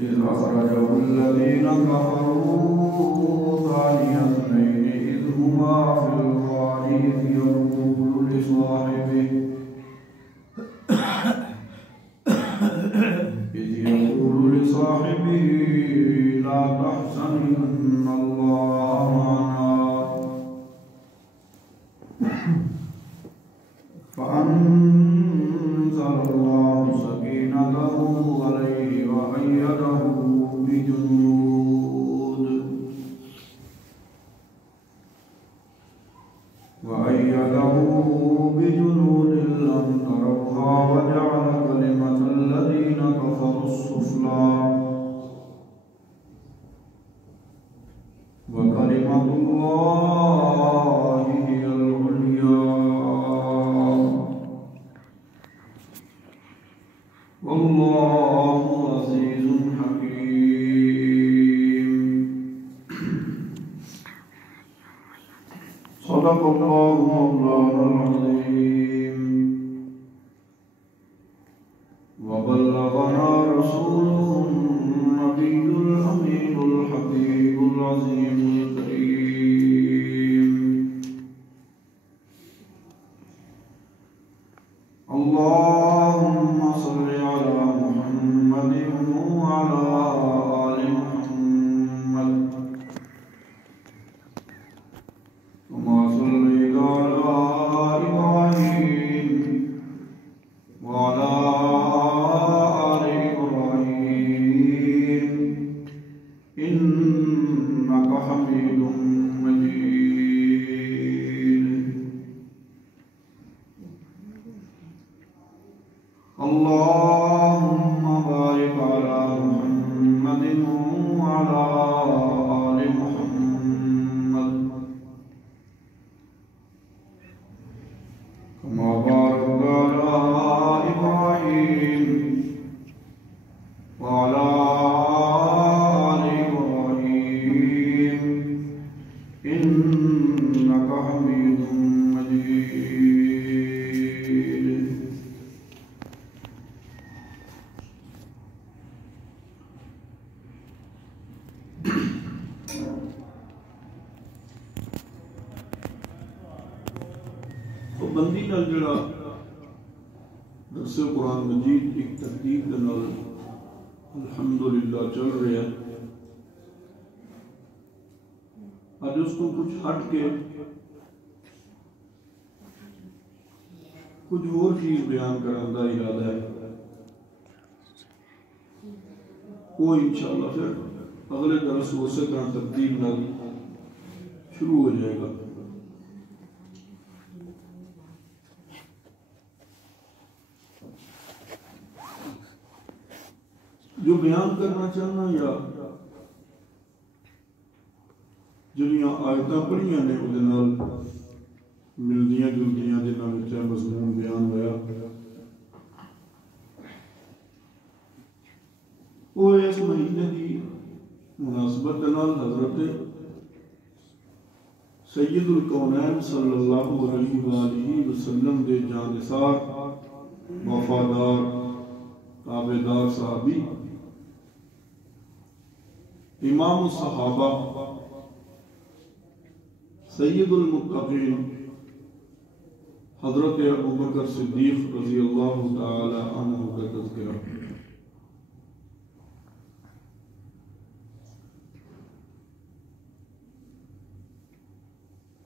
إذ أخرجه الذين كفروا ثاني اثنين إذ هما في الغار إذ يقول لصاحبه لا تحزن إن الله معنا فأنزل الله سكينته عليه وأيده بجنود لم تروها وجعل كلمة الذين كفروا السفلى وكلمة الله هي العليا والله عزيز حكيم صدق الله مولانا العظيم وبلغنا رسوله النبي الأمين الحبيب العظيم الكريم اللهم صل على محمد وعلى آل محمد كما صليت على إبراهيم وعلى آل إبراهيم إنك حميد مجيد اللهم بارك على محمد وعلى آل محمد كما باركت على إبراهيم وعلى آل إبراهيم إنك حميد مجيد بندی نال جڑا درس قرآن مجید ایک ترتیب دے نال الحمدللہ چل رہا ہے آج اس کو کچھ ہٹ کے کچھ اور چیز بیان کرنے کا ارادہ ہے وہ انشاءاللہ پھر اگلے درس اسی طرح ترتیب نال شروع ہو جائے گا جو بیان کرنا چاہنا یا جنیاں آیتاں پڑھیاں نے وہ نال ملدیاں جلدیاں جنہاں وچ مضمون بیان ہویا وہ اس مہینے دی مناسبت نال حضرت سید الکونین صلی اللہ علیہ وآلہ وسلم دے جانثار وفادار تابعدار صحابی امام الصحابہ سید المتقین حضرت ابوبکر صدیق رضی اللہ تعالی عنہ کا تذکرہ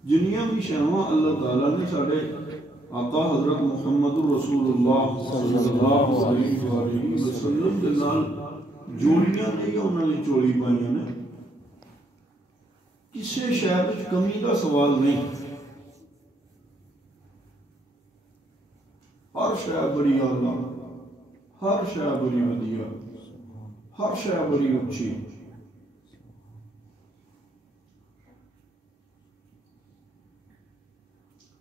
جنیاں بھی شہواں اللہ تعالیٰ نے ساڑھے آقا حضرت محمد رسول اللہ صلی اللہ علیہ وسلم کے نال جوڑیاں نے یا انہوں نے چوڑی پائیاں نے کسے شاید کمی کا سوال نہیں ہر شاید بڑی آلہ ہر شاید بڑی ودیہ ہر شاید بڑی اچھی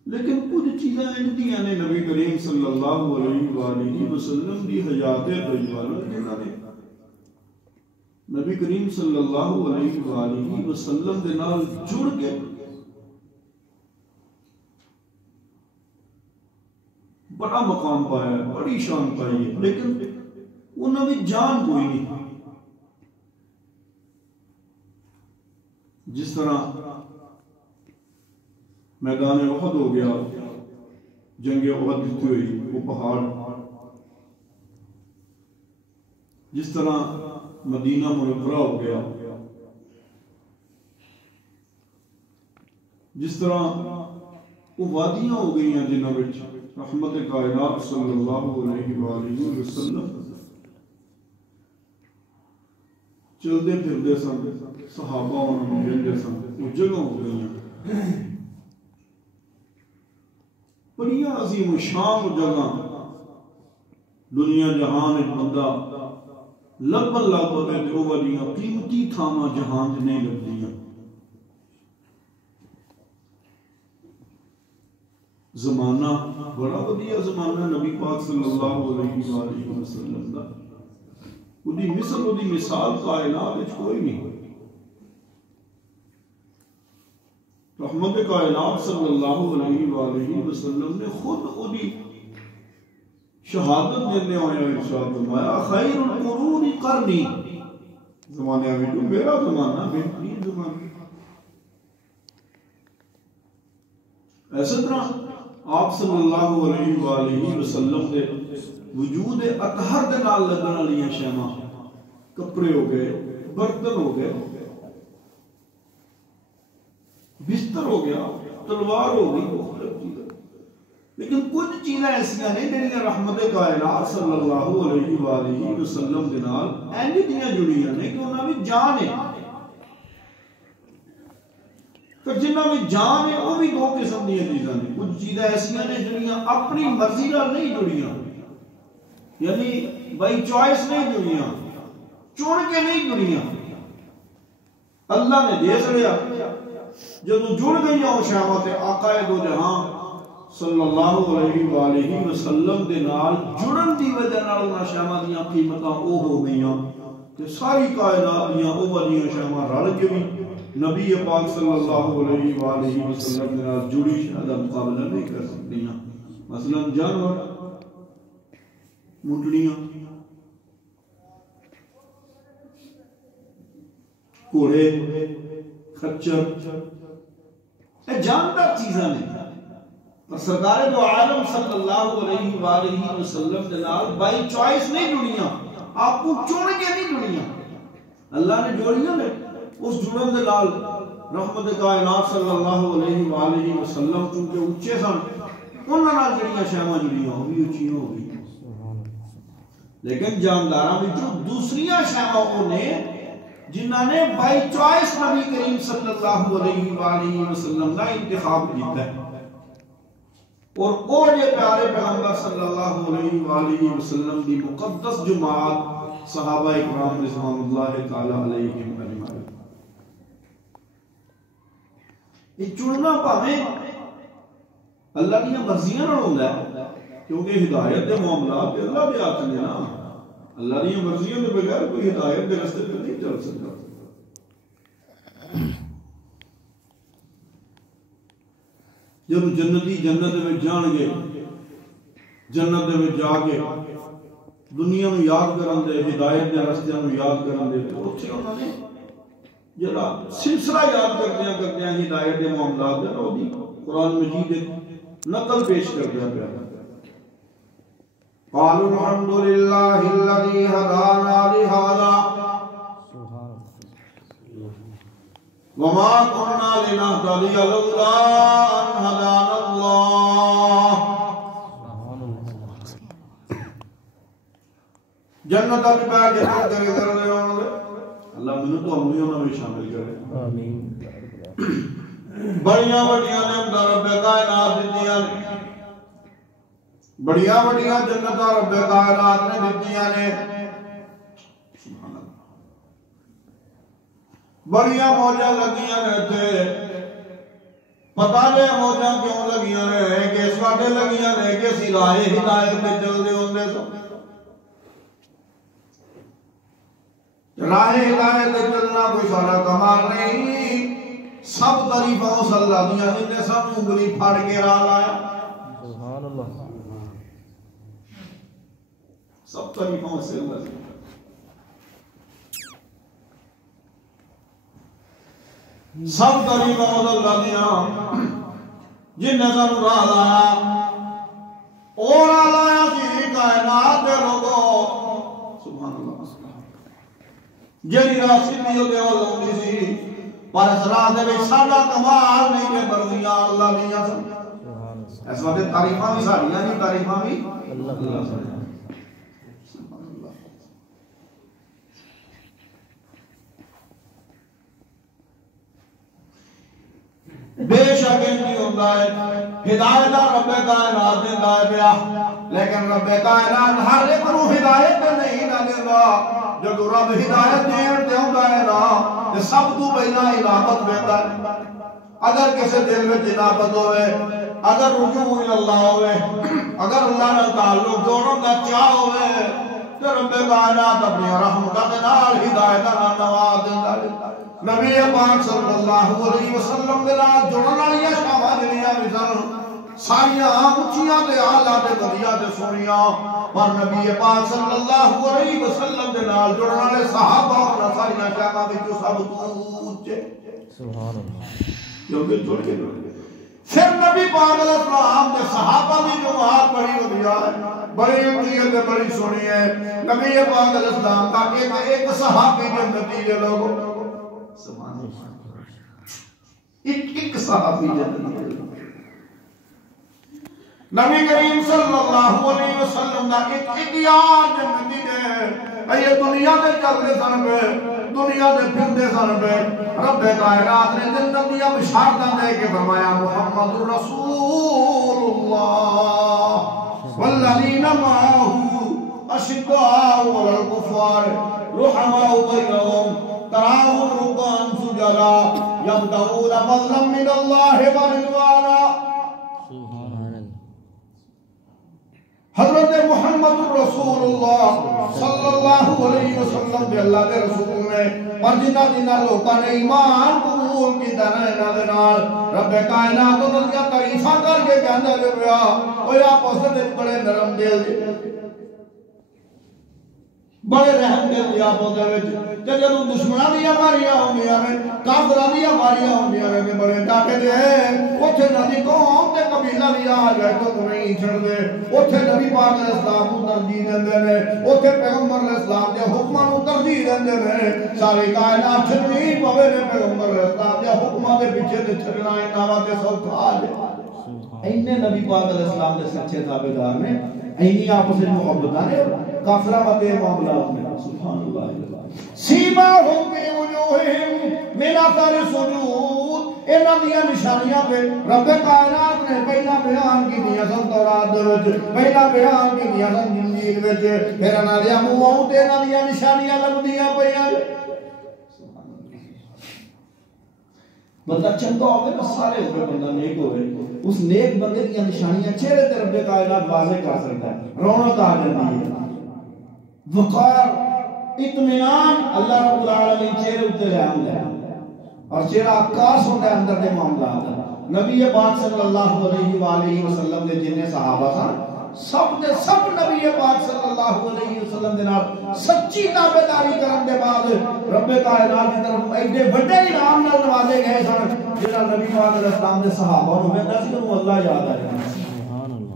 لیکن کچھ چیزیں انتیاں نے نبی کریم صلی اللہ علیہ وآلہ وسلم دی حیات طیبہ نے نبی کریم صلی اللہ علیہ وآلہ وسلم دے نال جڑ کے بڑا مقام پایا ہے، بڑی شان پائی ہے، لیکن انہوں نے جان کوئی نہیں جس طرح میدان احد ہو گیا، جنگ احد جیتی ہوئی وہ پہاڑ، جس طرح مدینہ منورہ ہو گیا، جس طرح وہ وادیاں ہو گئی ہیں جنہاں وچ رحمت کائنات صلی اللہ علیہ وآلہ وسلم چلدے پھردے سن، صحابہ انہوں ملتے سن، وہ جگہ ہو گئی ہیں بڑی عظیم و شان جگہ، دنیا جہان ایک بندہ لبن لبن ہے جو وڈیاں قیمتی تھاواں جہان نہیں لگدیاں۔ زمانہ بڑا ودیع زمانہ نبی پاک صلی اللہ علیہ وآلہ وسلم دا، وہی مثل وہی مثال کائنات وچ کوئی نہیں۔ رحمت کائنات صلی اللہ علیہ وآلہ وسلم نے خود وہی شہادت دینے ہوئے ارشاد فرمایا خیر القرون قرنی، زمانے میں جو میرا زمانہ بہترین زمانہ۔ ایسے طرح آپ صلی اللہ علیہ وآلہ وسلم دے وجود اطہر دے نال لگن والیاں شیواں، کپڑے ہو گئے، برتن ہو گئے، بستر ہو گیا، تلوار ہو گئی، مختلف چیزیں، لیکن کچھ چیزیں ایسیاں نہیں جنہاں رحمت کائنات صلی اللہ علیہ وآلہ وسلم دے نال اینج دیاں جڑیاں نے کہ انہاں وچ جان ہے۔ تو جنہاں وچ جان ہے وہ بھی دو قسم دیاں چیزاں نے، کچھ چیزیں ایسیاں نے جنہاں اپنی مرضی نال نہیں جڑیاں، یعنی بائی چوائس نہیں جڑیاں، چن کے نہیں جڑیاں، اللہ نے دے چھڑیا۔ جدو جڑ گئی وہ شیواں تے آقا دو جہاں صلی اللہ علیہ وآلہ وسلم دے نال جڑن دی وجہ نال انہاں شیواں دیاں قیمتاں او ہو گئیاں کہ ساری کائنات دیاں او والیاں شیواں رل کے بھی نبی پاک صلی اللہ علیہ وآلہ وسلم دے نال جڑی شاید مقابلہ نہیں کر سکتیاں۔ مثلا جانور، مٹڑیاں، گھوڑے، خچر، یہ جاندار چیزاں نے، اور سرکار دو عالم صلی اللہ علیہ وآلہ وسلم دے نال بائی چوائس نہیں جڑیاں، آپ کو چن کے نہیں جڑیاں، اللہ نے جوڑیاں نے۔ اس جڑن دے نال رحمت کائنات صلی اللہ علیہ وآلہ وسلم چونکہ اونچے سن، انہاں نال جڑیاں شیواں جڑیاں ہو بھی اونچیاں ہو گئی، لیکن جانداراں وچوں دوسریاں شیواں او نے جنہاں نے بائی چوائس نبی کریم صلی اللہ علیہ وآلہ وسلم کا انتخاب کیتا ہے، اور وہ یہ پیارے پیغمبر صلی اللہ علیہ وآلہ وسلم کی مقدس جماعت صحابہ اکرام رضوان اللہ تعالی علیہم اجمعین۔ یہ چننا پاویں اللہ کی مرضیاں نال ہوندا ہے، کیونکہ ہدایت دے معاملات اللہ دے ہاتھ نے نا، اللہ کی مرضیوں کے بغیر کوئی ہدایت کے راستے پہ نہیں چل سکتا۔ جب جنتی جنت میں جان گے، جنت میں جا کے دنیا میں یاد کرن دے، ہدایت کے راستے میں یاد کرن دے، تو اتنے انہوں نے جڑا سلسلہ یاد کرتے ہیں ہدایت کے معاملات دے، وہ دی قرآن مجید نقل پیش کر دیا پیا۔ قالوا الحمد لله الذي هدانا لهذا وما كنا لنهتدي لولا أن هدانا الله۔ جنت اپنی پیر جنت کرے کرنے والے اللہ منو تو ہم بھی انہوں میں شامل کرے۔ بڑیاں بڑیاں نعمتاں رب کائنات دتیاں نے، بڑیاں بڑیاں جنتاں رب کائنات نے دتیاں نے، بڑیاں موجاں لگیاں نے تے پتہ نہیں موجاں کیوں لگیاں نے کہ ساڈے لگیاں نے کہ اسی راہ ہدایت تے چل دے ہوندے سو، راہ ہدایت تے چلنا کوئی سارا کمال نہیں، سب تعریفاں اس اللہ دیاں جن نے سب انگلی پھڑ کے راہ لایا، سبحان اللہ، سب تعریفاں سے اللہ دی۔ سب قریب اللہ دیا جن نے سب راہ لایا اور لایا سی کائنات دے لوگو سبحان اللہ جیڑی راہ سیدھی ہوتے والوں دی سی پر اس راہ دے وچ ساڈا کمال نہیں کہ بردیاں اللہ دیاں سن اس وقت تعریفاں بھی ساڈیاں نہیں تعریفاں بھی اللہ سن بے شک نہیں ہوتا ہے ہدایت رب کائنات دیتا ہے پیا لیکن رب کائنات ہر ایک نو ہدایت نہیں نہ دیتا جب رب ہدایت دین تے ہوندا ہے نا تے سب تو پہلا انابت ویندا ہے اگر کسی دل وچ انابت ہوے اگر رجوع اللہ ہوے اگر اللہ نال تعلق جوڑن دا چاہ ہوے تے رب کائنات اپنی رحمت دے نال ہدایت نال نواز دیندا ہے نبی پاک صلی اللہ علیہ وسلم دے نال جڑن والیاں شاماں دنیا وچ ساریاں اونچیاں تے اعلیٰ تے ودیا تے سونیاں پر نبی پاک صلی اللہ علیہ وسلم دے نال جڑن والے صحابہ اور ساریاں شاماں وچ سب تو اونچے سبحان اللہ کیونکہ جڑ کے پھر نبی پاک علیہ السلام دے صحابہ دی جماعت بڑی ودیا ہے بڑی اونچی تے بڑی سونی ہے نبی پاک علیہ السلام کا ایک صحابی دے نتیجے لوگوں سبحان اللہ ایک صحابی جنت نبی کریم صلی اللہ علیہ وسلم دا ایک یار جنتی دے اے دنیا دے چلتے سن پہ دنیا دے پھرتے سن پہ رب کائنات نے جنت دیا بشارتاں دے کے فرمایا محمد رسول اللہ والذین معه اشداء علی الکفار رحماء بینہم تراہم رکعا سجدا یبتغون فضلا من اللہ ورضوانا حضرت محمد رسول اللہ صلی اللہ علیہ وسلم دے اللہ دے رسول نے پر جنہ جنہ لوکاں نے ایمان قبول کیتا نہ انہاں دے نال رب کائنات انہاں دی تعریفاں کر کے کہندا لے پیا اوے آپس وچ بڑے نرم دل بڑے رحم دل دی آپس وچ تے جدوں دشمناں دی ماریاں ہوندیاں نے کافراں دی ماریاں ہوندیاں نے بڑے ڈاکے دے اوتھے نبی قوم تے قبیلہ دی آ جائے تو نہیں چھڑ دے اوتھے نبی پاک علیہ السلام کو ترجیح دیندے نے اوتھے پیغمبر علیہ السلام دے حکماں نو ترجیح دیندے نے ساری کائنات چھڑنی پوے نے پیغمبر علیہ السلام دے حکماں دے پیچھے تے چھڑنا انہاں واسطے سوکھا ہے اینے نبی پاک علیہ السلام دے سچے تابعدار نے اینی آپس میں محبتاں نے کافراں واسطے معاملات میں سبحان اللہ سیماہم فی وجوہہم من اثر السجود انہاں دی نشانیاں پہ رب کائنات نے پہلا بیان کیتیاں سن تورات دے وچ پہلا بیان کیتیاں سن انجیل وچ پھر انہاں دے منہوں تے انہاں دی نشانیاں لبدیاں پیاں بندہ چنگا ہوئے نا سارے ہوئے بندہ نیک ہوئے اس نیک بندے کی نشانیاں چہرے تے رب کائنات واضح کر سکتا ہے رونق آ جاتی ہے وقار اطمینان اللہ رب العالمین چہرے اتنے لے آمد ہے اور چہرہ عکاس ہوتا ہے اندر دے معاملات نبی پاک صلی اللہ علیہ وآلہ وسلم دے جنہیں صحابہ تھا سب نبی پاک صلی اللہ علیہ وسلم دے نال سچی تابعداری کرن دے بعد رب کائنات کی طرف ایڈے بڑے انعام نال نوازے گئے سن جڑا نبی پاک علیہ السلام دے صحابہ نو ویندا سی انہوں اللہ یاد آ جاتا سبحان اللہ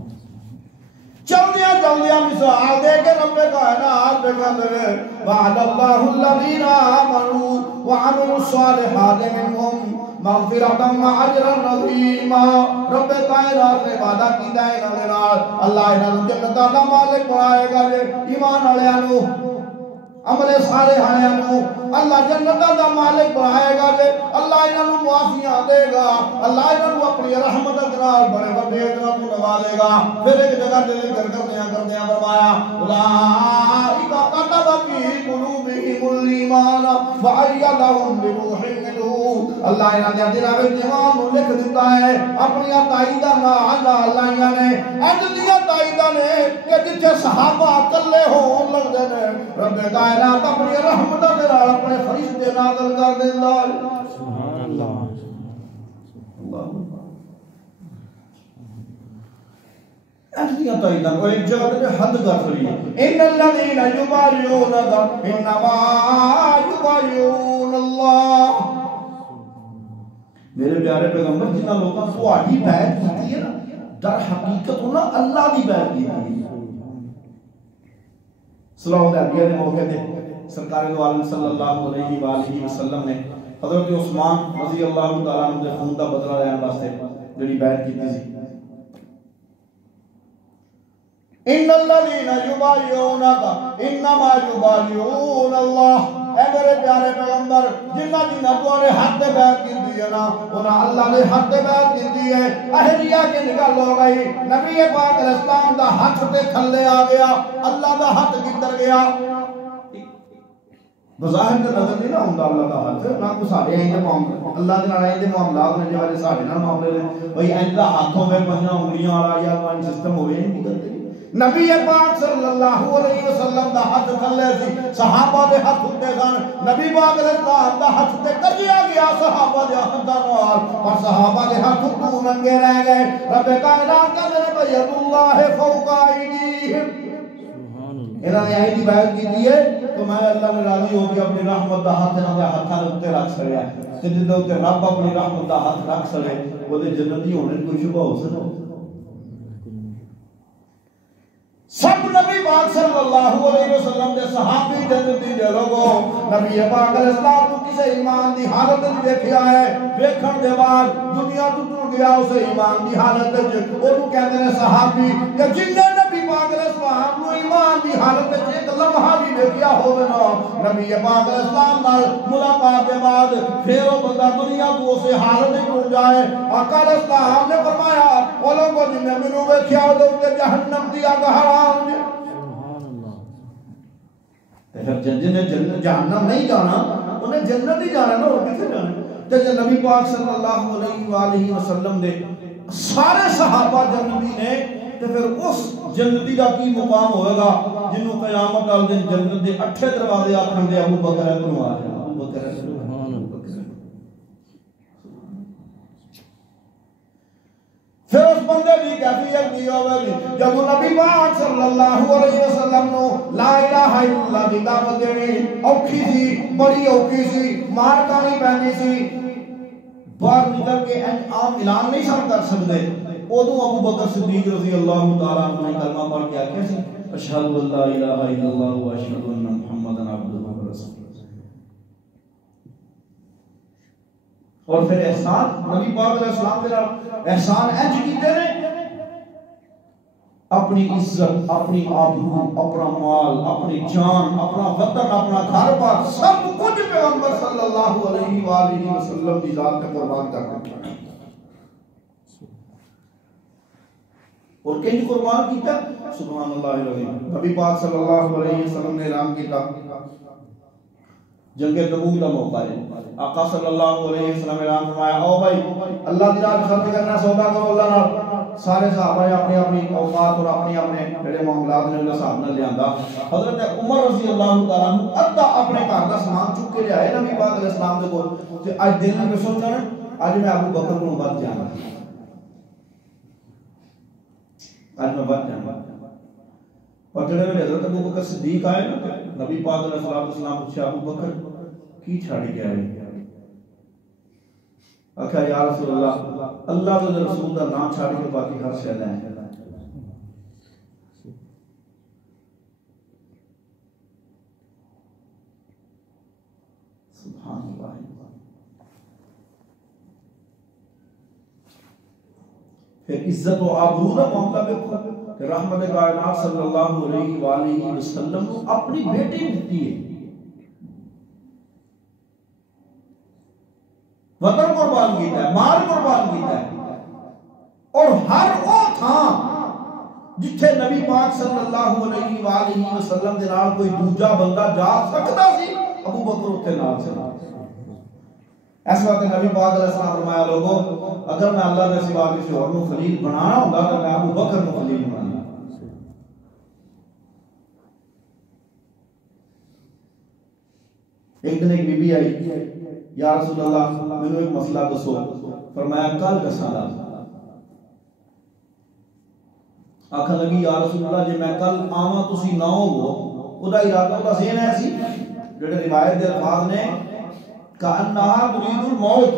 چلدیاں مثال دے کے رب کائنات پہ کہتے ہیں وعد اللہ الذین آمنوا وعملوا الصالحات منہم مغفرتا واجرا عظیما رب کائنات نے وعدہ کیتا ہے انہاں دے نال اللہ انہاں نوں جنتاں دا مالک بنائے گا ایمان والیاں نوں عمل صالح والےاں نوں اللہ جنتاں دا مالک بنائے گا اللہ انہاں نوں معافیاں دے گا اللہ انہاں نوں اپنی رحمت دے نال بڑے بڑے اجراں نوں نوازے گا پھر ایک جگہ تے ذکر کردیاں فرمایا اولئک کتب فی قلوبہم الایمان وأیدہم بروح منہ اللہ انہاں دے دلاں وچ ایمان نوں لکھ دتا ہے اپنی تائیداں نال اللہ نے اجلیاں تائیداں نے کہ جتھے صحابہ اکلے ہون لگدے نے رب کائنات اپنی رحمت دے نال اپنے فرشتے نازل کر دیندا ہے سبحان اللہ اللہ اجلیاں تائیداں کو ایک جگہ تے حد کر رہی ہے ان الذین یبایعونک انما یبایعون اللہ میرے پیارے پیغمبر جنہاں لوگاں تہاڈی بیعت کیتی ہے نا در حقیقت انہاں اللہ دی بیعت کیتی ہے۔ صلح حدیبیہ کے موقع تے سرکار دو عالم صلی اللہ علیہ وآلہ وسلم نے حضرت عثمان رضی اللہ تعالیٰ عنہ دے خون دا بدلہ لینے واسطے جڑی بیعت کیتی سی، ان الذین یبایعونک انما یبایعون اللہ، اے میرے پیارے پیغمبر جنہ تمہارے حق دے بیعت کیتی ہے نا انہاں اللہ دے حق دے بیعت کیتی ہے۔ اہلیہ کے نگل ہو گئی، نبی پاک علیہ السلام دا ہاتھ تے تھلے آ گیا، اللہ دا ہاتھ کدھر گیا؟ بظاہر تے نظر نہیں نہ ہوندا اللہ دا ہاتھ، نہ کوئی ساڈے ایں معاملے اللہ دے نال ایں معاملات نے جو ساڈے نال معاملے نے بھئی ایں دا ہاتھوں میں پنجاں انگلیاں والا یا کوئی سسٹم ہوے نہیں کرتے۔ نبی پاک صلی اللہ علیہ وسلم دا ہاتھ تھلے سی، صحابہ دے ہاتھ اٹھے سن، نبی پاک علیہ السلام دا ہاتھ تے کجیا گیا صحابہ دے ہاتھ دا نال، اور صحابہ دے ہاتھ تو ننگے رہ گئے۔ رب کائنات کہندے نے بھئی اللہ فوق ایدیہم، انہاں نے ایدی بیعت کیتی ہے تو میں اللہ نے راضی ہو کے اپنی رحمت دا ہاتھ انہاں دے ہاتھاں دے اوتے رکھ چھڑیا، تے جدوں اوتے رب اپنی رحمت دا ہاتھ رکھ چھڑے اودے جنتی ہونے کوئی شبہ ہو سکدا؟ سب نبی پاک صلی اللہ علیہ وسلم دے صحابی جنتی دے لوگوں، نبی پاک علیہ السلام کو کسے ایمان دی حالت میں دیکھیا ہے، ویکھن دے بعد دنیا تو ٹر گیا اسے ایمان دی حالت میں، انہوں کہتے ہیں صحابی کہ جنہیں نبی پاک علیہ السلام کو ایمان دی حالت میں ایک لمحہ بھی دیکھیا ہوئے نا، نبی پاک علیہ السلام نال ملاقات دے بعد پھر وہ بندہ دنیا تو اسے حالت میں ٹر جائے۔ آقا علیہ السلام نے فرمایا وہ لوگوں جنہیں منو ویکھیا ہو تو جہنم دیا گہرا جنہیں جہنم نہیں جانا انہیں جنت ہی جانا نا، اور کسے جانا؟ جب نبی پاک صلی اللہ علیہ وآلہ وسلم دے سارے صحابہ جنتی نے تو پھر اس جنتی کا کی مقام ہوئے گا جنہوں قیامت ال دن جنت دے 8 دروازے آکھن دے ابو بکر ہے کنو آ جائے، ابو بکر ہے پھر اس بندے دی کیفیت کی ہوئے گی جب نبی پاک صلی اللہ علیہ وسلم نو لا الہ الا اللہ دی دعوت دینی اوکھی سی، بڑی اوکھی سی، مار کانی پہنی سی، باہر نکل کے عام اعلان نہیں سن کر سکتے، ادو ابو بکر صدیق رضی اللہ تعالیٰ عنہ نے کلمہ پڑھ کے آکھیا سی اشہد ان لا الہ الا اللہ و اشہد ان محمدا عبدہ و رسولہ۔ اور پھر احسان نبی پاک علیہ السلام کے احسان انج کیتے نے، اپنی عزت، اپنی آبرو، اپنا مال، اپنی جان، اپنا وطن، اپنا گھر بار سب کچھ پیغمبر صلی اللہ علیہ وآلہ وسلم کی ذات پہ قربان کر دیا۔ اور کہیں قربان کیتا سبحان اللہ العظیم۔ نبی پاک صلی اللہ علیہ وسلم نے اعلان کیتا جنگ تبوک کا موقع ہے، آقا صلی اللہ علیہ وسلم اعلان فرمایا او بھائی اللہ دی راہ خرچ کرنا سودا کرو اللہ نال، سارے صحابہ نے اپنی اپنی اوقات اور اپنے جڑے معاملات نے اللہ صاحب نے لیا۔ حضرت عمر رضی اللہ تعالیٰ عنہ ادھا اپنے گھر کا سامان چک کے لے آئے نبی پاک علیہ السلام دے کول کہ اج دل میں سوچا نا اج میں ابو بکر کو بچ جانا، اج میں بچ جانا۔ اور جڑے میرے حضرت ابو بکر صدیق آئے نا نبی پاک علیہ السلام پوچھا ابو بکر کی چھاڑ کے آئے؟ آکھا یا رسول اللہ اللہ کے رسول کا نام چھاڑ کے باقی ہر شے لیں۔ سبحان اللہ۔ پھر عزت و آبرو کا معاملہ دیکھو کہ رحمت کائنات صلی اللہ علیہ وآلہ وسلم کو اپنی بیٹی دیتی ہے، وطن قربان کیتا ہے، مال قربان کیتا ہے، اور ہر وہ تھا جتھے نبی پاک صلی اللہ علیہ وآلہ وسلم دے نال کوئی دوجا بندہ جا سکتا سی ابو بکر اتنے نال سے۔ اس وقت نبی پاک علیہ السلام فرمایا لوگوں اگر میں اللہ کے سوا کسی اور کو خلیل بنانا ہوگا تو میں ابو بکر کو خلیل بنانا۔ ایک دن ایک بی بی آئی یا رسول اللہ میں ایک مسئلہ دسو، فرمایا کل دساں۔ آکھن لگی یا رسول اللہ جی میں کل آواں تسی نہ ہو، ادا ارادہ ادا ذہن ہے سی جڑے روایت دے الفاظ نے کانہا ترید الموت،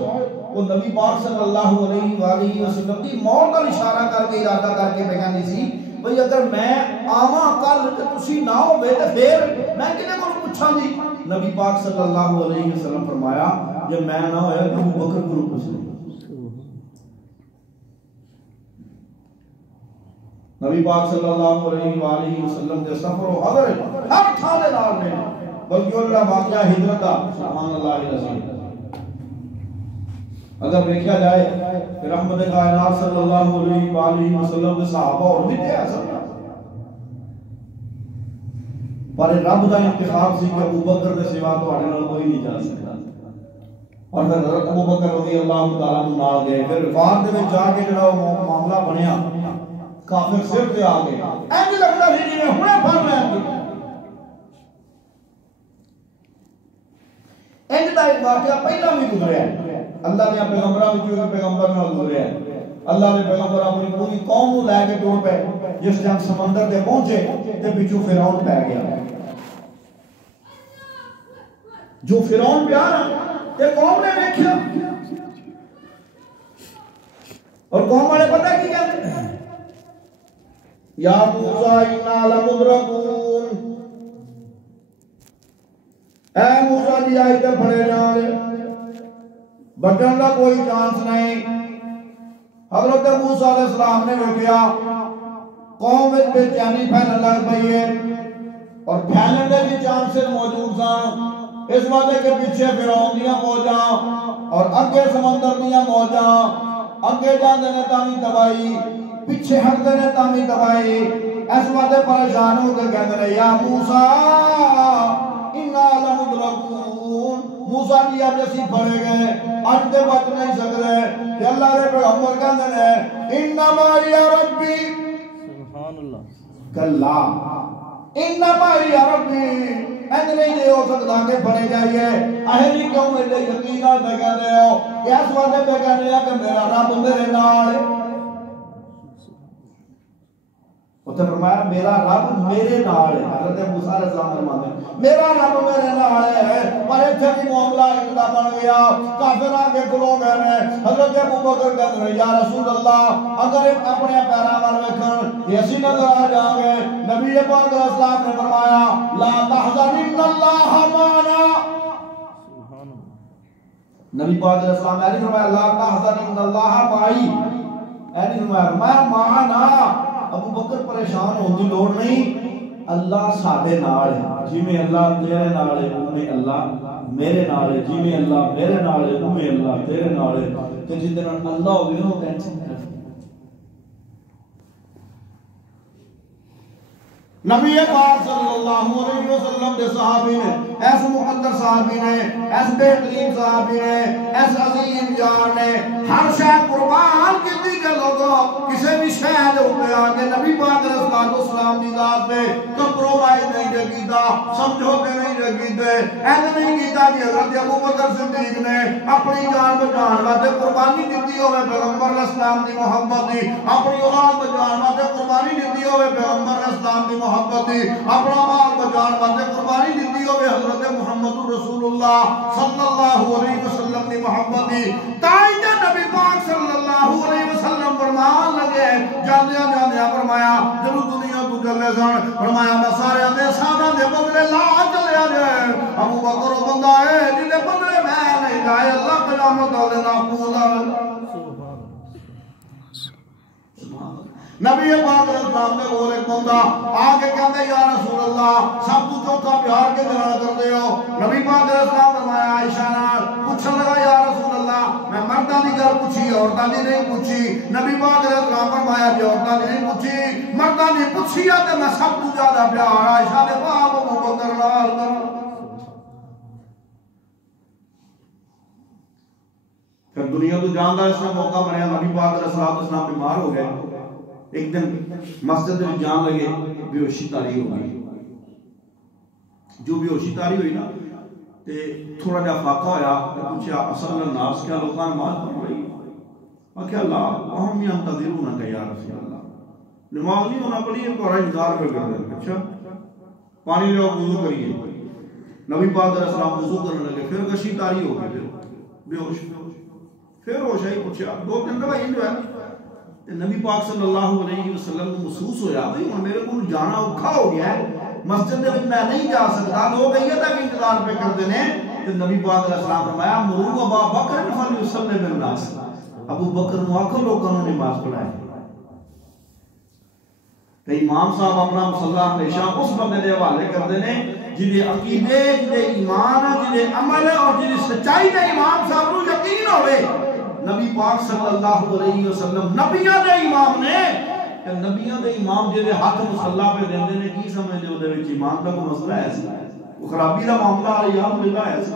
وہ نبی پاک صلی اللہ علیہ وآلہ وسلم دی موت کا اشارہ کر کے ارادہ کر کے بیانی سی بھئی اگر میں آواں کل تے تسی نہ ہوے تے پھر میں کنے کو پوچھاں دی نبی پاک صلی اللہ علیہ وسلم فرمایا جب میں نہ ہویا تو ابو بکر کو پوچھ لے نبی پاک صلی اللہ علیہ وآلہ وسلم دے سفر و حضر ہر تھانے نال میں بلکہ اللہ واقعہ ہجرت دا سبحان اللہ العظیم اگر دیکھا جائے کہ رحمت کائنات صلی اللہ علیہ وآلہ وسلم دے صحابہ اور بھی تھے ایسا پر رب دا انتخاب سی کہ ابو بکر دے سوا تواڈے نال کوئی نہیں جا سکتا اور پھر حضرت ابو بکر رضی اللہ تعالیٰ عنہ نال گئے پھر وفات دے وچ جا کے جڑا معاملہ بنیا کافر سر تے آ گئے اینج لگدا سی جویں ہنے پھڑ لین گے اینج دا ایک واقعہ پہلا بھی گزریا ہے اللہ نے پیغمبراں وچوں ایک پیغمبر نال گزریا ہے اللہ نے پیغمبر اپنی پوری قوم نو لے کے ٹر پے جس جان سمندر دے پہنچے تے پچھوں فرعون پے گیا جو فرعون پہ آ رہا تے قوم نے دیکھا اور قوم والے پتہ کی کہتے ہیں یا موسیٰ انا لمدرکون اے موسیٰ جی آئی تے پھڑے جانے بچن کا کوئی چانس نہیں حضرت موسیٰ علیہ السلام نے ویکھیا قوم وچ بے چینی پھیلن لگ پئی ہے اور پھیلن دے بھی چانسز موجود سن اس واسطے کہ پیچھے فرعون دیاں موجاں اور اگے سمندر دیاں موجاں اگے جاندے نے تاں تباہی پیچھے ہٹدے نے تاں تباہی اس واسطے پریشان ہو کے کہندے نے یا موسیٰ انا لمدرکون موسیٰ جی اب اسی پڑے گئے اج تے بچ نہیں سکدے تے اللہ دے پیغمبر کہندے نے انما یا ربی سبحان اللہ کلا انما یا ربی اینج نہیں ہو سکتا کہ پڑے جائیے اہلی کیوں میرے یقینات پہ کہنے ہو اس واسطے پہ کہنے ہو کہ میرا رب میرے نال اتنے فرمایا میرا رب میرے نال ہے حضرت موسیٰ علیہ السلام فرماتے میرا رب میرے نال ہے پر اتنے بھی معاملہ اتنا بن گیا کافر آگے کھلو گئے حضرت ابو بکر کہتے ہیں یا رسول اللہ اگر اپنے پیراں وال ویکھن اسی نظر آ جائیں گے نبی پاک علیہ السلام نے فرمایا لا تحزن ان اللہ معنا نبی پاک علیہ السلام نے فرمایا لا تحزن ان اللہ معی یعنی فرمایا معنا ابو بکر پریشان ہونے کی لوڑ نہیں اللہ ساڈے نال ہے جی میں اللہ تیرے نال ہے اوویں اللہ میرے نال ہے جی میں اللہ میرے نال ہے اوویں اللہ تیرے نال ہے تے جے نال اللہ ہوے نو ٹینشن نہ نبی پاک صلی اللہ علیہ وسلم دے صحابی نے ایس مقدر صحابی نے ایس بہترین صحابی نے ایس عظیم یار نے ہر شے قربان کیتی کہ لوگوں کسی بھی شے دے اوپر آ کے نبی پاک علیہ السلام دی ذات تے کمپرومائز نہیں کیتا سمجھوتے نہیں کیتے ایسا نہیں کیتا کہ حضرت ابو بکر صدیق نے اپنی جان بچان واسطے قربانی دتی ہوے پیغمبر علیہ السلام دی محبت دی اپنی اولاد بچان واسطے قربانی دتی ہوے پیغمبر علیہ السلام دی محبت دی اپنا مال بچان واسطے قربانی دتی ہوے حضرت محمد رسول اللہ صلی اللہ علیہ وسلم دی محبت دی تائی تے نبی پاک صلی اللہ علیہ وسلم فرمان لگے جاندیاں جاندیاں فرمایا جدوں دنیا تو چلے سن فرمایا میں سارے دے سادہ دے بدلے لا چلیا جائے ابو بکر وہ بندہ ہے جے بدلے میں نہیں جائے اللہ قیامت والے ناقوس نبی پاک علیہ السلام نے بولے بندہ آگے کہتے یا رسول اللہ سب تو چوکا پیار کے جنا کرتے ہو نبی پاک علیہ السلام فرمایا عائشہ نال پوچھنے لگا یا رسول اللہ میں مرداں دی گل پوچھی عورتاں دی نہیں پوچھی نبی پاک علیہ السلام فرمایا جی عورتاں دی نہیں پوچھی مرداں دی پوچھی تے میں سب تو زیادہ پیار عائشہ دے پاک ابو بکر نال پھر دنیا تو جاندا اس میں موقع بنیا نبی پاک علیہ السلام بیمار ہو گئے ایک دن مسجد میں جان لگے بے ہوشی تاری ہو گئی جو بے ہوشی تاری ہوئی نا تے تھوڑا جا فاقہ ہویا پوچھا اصل الناس کیا لوگاں نماز پڑھ رہی کہ اللہ ہم ينتظرون کا یا رسول اللہ نماز نہیں ہونا پڑی ہے تو انتظار کر رہے اچھا پانی لے وضو کریے نبی پاک علیہ السلام وضو کرنے لگے پھر غشی تاری ہو گئی بے ہوش پھر ہوش آئی پوچھا 2-3 دفعہ جو ہے نبی پاک صلی اللہ علیہ وسلم کو محسوس ہویا بھئی ہن میرے کو جانا اوکھا ہو گیا ہے، مسجد میں میں نہیں جا سکتا، 2 گھنٹے تک انتظار پہ کرتے ہیں. تو نبی پاک علیہ السلام فرمایا مرو ابا بکر فلیصلی بالناس، ابو بکر نو آکھو لوگوں نے نماز پڑھائے. تو امام صاحب اپنا مصلی ہمیشہ اس بندے دے حوالے کرتے ہیں جنہیں عقیدے، جنہیں ایمان، جنہیں عمل اور جنہیں سچائی دے امام صاحب نو یقین ہوئے. نبی پاک صلی اللہ علیہ وسلم نبیوں دے امام نے، کہ نبیوں دے امام جنہیں ہاتھ مصلی پہ دیندے نے کی سمجھے ہو دے وچ ایمان دا کوئی مسئلہ ہے سی، وہ خرابی دا معاملہ علیہ باللہ ہے سی.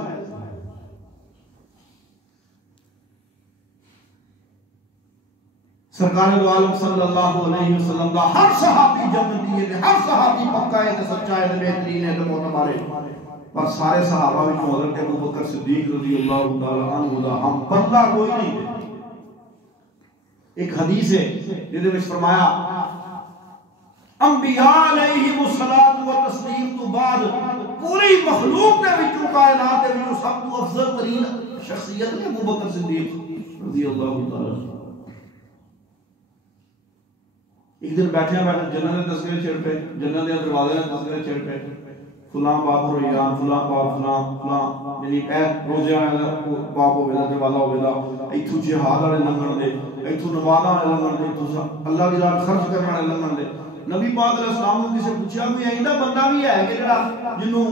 سرکار دو عالم صلی اللہ علیہ وسلم دا ہر صحابی جنتی ہے، ہر صحابی پکا ہے، سچا ہے، بہترین ہے، معتبر ہے. پر سارے صحابہ میں حضرت ابو بکر صدیق رضی اللہ تعالی عنہ دا ہم بندہ کوئی نہیں ہے. ایک حدیث ہے جس میں فرمایا انبیاء علیہم الصلوۃ والتسلیم تو بعد پوری مخلوق دے وچوں کائنات دے وچوں سب تو افضل ترین شخصیت ہے ابو بکر صدیق رضی اللہ تعالی عنہ. ایک دن بیٹھے جنت دے تذکرے چھڑ پہ، جنت دے دروازے دے تذکرے چھڑ پہ، فلاں باب ریان، فلاں باب فلاں یعنی اے روزے والا باب ہوے دا دروازہ ہوے دا، ایتھوں جہاد والے لنگن دے، ایتھوں نمازاں والے لنگن دے، ایتھوں اللہ دی راہ خرچ کرن والے لنگن دے. نبی پاک علیہ السلام نے کسے پوچھا کوئی ایندا بندہ بھی ہے کہ جڑا جنوں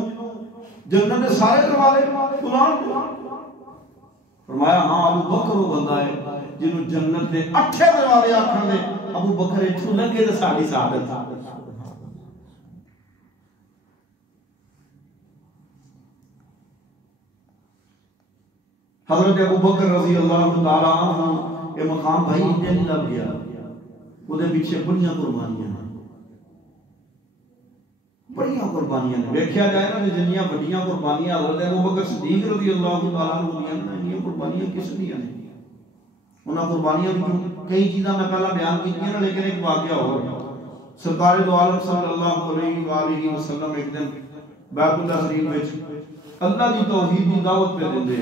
جنت دے سارے دروازے کھلان دے؟ فرمایا ہاں ابو بکر وہ بندہ ہے جنوں جنت دے 8 دروازے آکھن دے ابو بکر ایتھوں لنگے تے ساڈی سعادت تھا. حضرت ابو بکر رضی اللہ تعالی عنہ یہ مقام بھائی انجھے نہیں لگ گیا، وہ دے پیچھے بڑیاں قربانیاں ہیں، بڑیاں قربانیاں ہیں. ویکھیا جائے نا جنیاں بڑیاں قربانیاں حضرت ابو بکر صدیق رضی اللہ تعالی عنہ نے انہاں قربانیاں کس لیے ہیں؟ انہاں قربانیاں وچوں کئی چیزاں میں پہلا بیان کیتیاں لیکن ایک واقعہ اور سرکار دو عالم صلی اللہ علیہ وآلہ وسلم ایک دن بیت اللہ شریف وچ اللہ دی توحید دی دعوت پہ دیندے